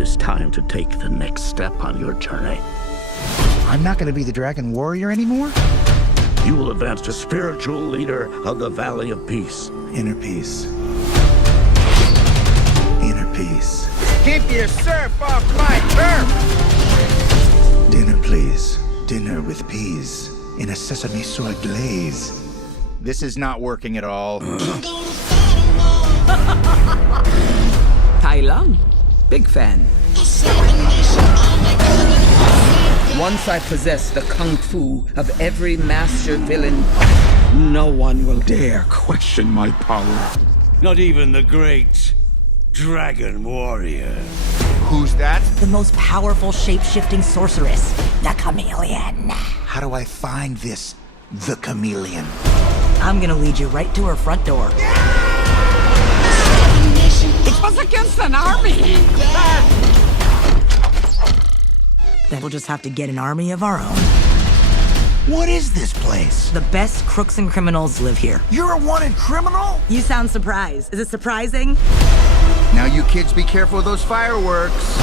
is time to take the next step on your journey. I'm not gonna be the Dragon Warrior anymore? You will advance to spiritual leader of the Valley of Peace. Inner peace. Inner peace. Keep your surf off my turf! Dinner, please. Dinner with peas in a sesame soy glaze. This is not working at all. Tai Lung, big fan. Once I possess the Kung-fu of every master villain, no one will dare question my power. Not even the great Dragon Warrior. Who's that? The most powerful shape-shifting sorceress, the chameleon. How do I find this, the chameleon? I'm gonna lead you right to her front door. It was against an army! Then we'll just have to get an army of our own. What is this place? The best crooks and criminals live here. You're a wanted criminal? You sound surprised. Is it surprising? Now you kids be careful with those fireworks.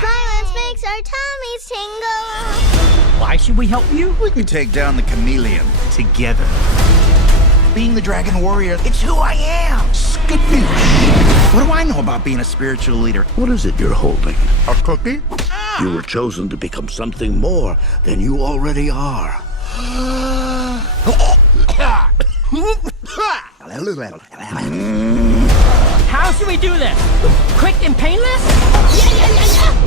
Violence makes our tummies tingle. Why should we help you? We can take down the chameleon together. Being the Dragon Warrior, it's who I am. Skadoosh. What do I know about being a spiritual leader? What is it you're holding? A cookie? You were chosen to become something more than you already are. How should we do this? Quick and painless?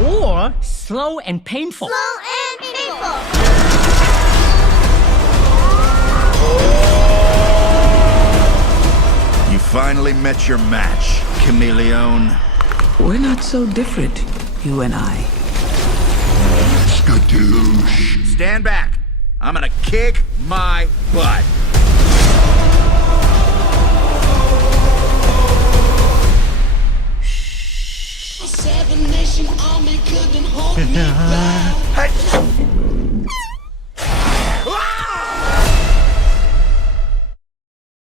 Or slow and painful? Slow and painful. You finally met your match, chameleon. We're not so different, you and I. Skadoosh. Stand back. I'm gonna kick my butt. A 7-nation army couldn't hold me back.